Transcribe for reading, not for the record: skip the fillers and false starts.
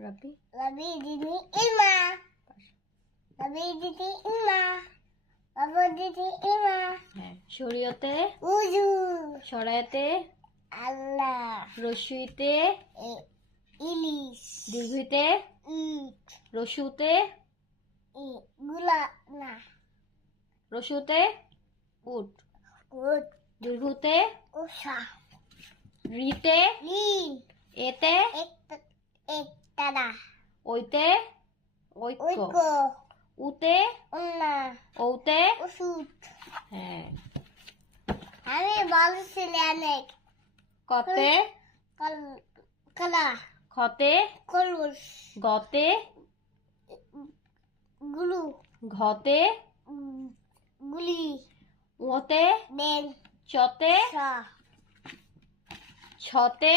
Rabi. Rabi dini ilma. Rabi dini ilma. Rabi dini ilma. হ্যাঁ শরীয়তে Uju. শরায়াতে Allah. রস্যইতে Ilis. দীর্ঘইতে It. রস্যুতে Gula na. রস্যুতে উট Ut. দীর্ঘতে Usha. রিতে Lin. এতে Tada. ওইতে ঐক্য Uiko. উতে Una. ঔতে Usut. হ্যাঁ আমি বলছিলি অনেক কতে কলা খতে কলুস গতে গুলু ঘতে গুলি ওতে বেন চতে সা ছতে